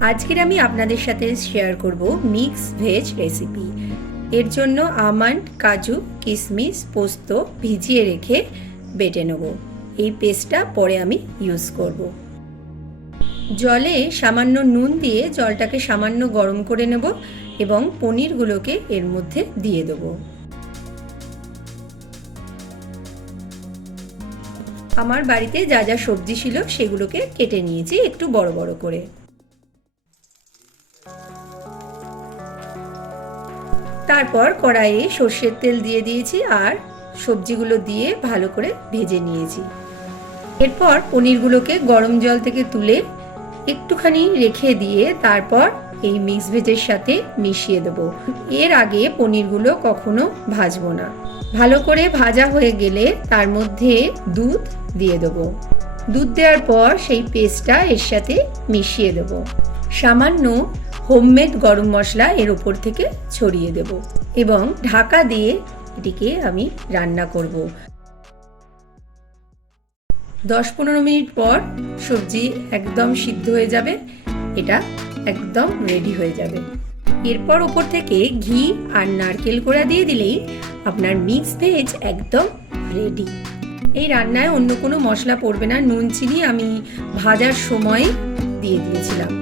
আজকের আমি আপনাদের সাথে শেয়ার করব মিক্স ভেজ রেসিপি। এর জন্য আমন্ড, কাজু, কিশমিশ, পোস্ত ভিজিয়ে রেখে বেটে নেব। এই পেস্টটা পরে আমি ইউজ করব। জলে সামান্য নুন দিয়ে জলটাকে সামান্য গরম করে নেব এবং পনিরগুলোকে এর মধ্যে দিয়ে দেব। আমার বাড়িতে যা যা সবজি ছিল সেগুলোকে কেটে নিয়েছি একটু বড় বড় করে। তারপর কড়াইয়ে সর্ষের তেল দিয়ে দিয়েছি আর সবজিগুলো দিয়ে ভালো করে ভেজে নিয়েছি। এরপর পনিরগুলোকে গরম জল থেকে তুলে একটুখানি রেখে দিয়ে তারপর এই মিক্স ভেজের সাথে মিশিয়ে দেব। এর আগে পনিরগুলো কখনো ভাজবো না। ভালো করে ভাজা হয়ে গেলে তার মধ্যে দুধ দিয়ে দেব। দুধ দেওয়ার পর সেই পেস্টটা এর সাথে মিশিয়ে দেব। সামান্য হোমমেড গরম মশলা এর উপর থেকে ছড়িয়ে দেব এবং ঢাকা দিয়ে এটিকে আমি রান্না করব। 10-15 মিনিট পর সবজি একদম সিদ্ধ হয়ে যাবে, এটা একদম রেডি হয়ে যাবে। এরপর উপর থেকে ঘি আর নারকেল কোড়া দিয়ে দিলেই আপনার মিক্স ভেজ একদম রেডি। এই রান্নায় অন্য কোনো মশলা পড়বে না, নুন চিনি আমি ভাজার সময় দিয়ে দিয়েছিলাম।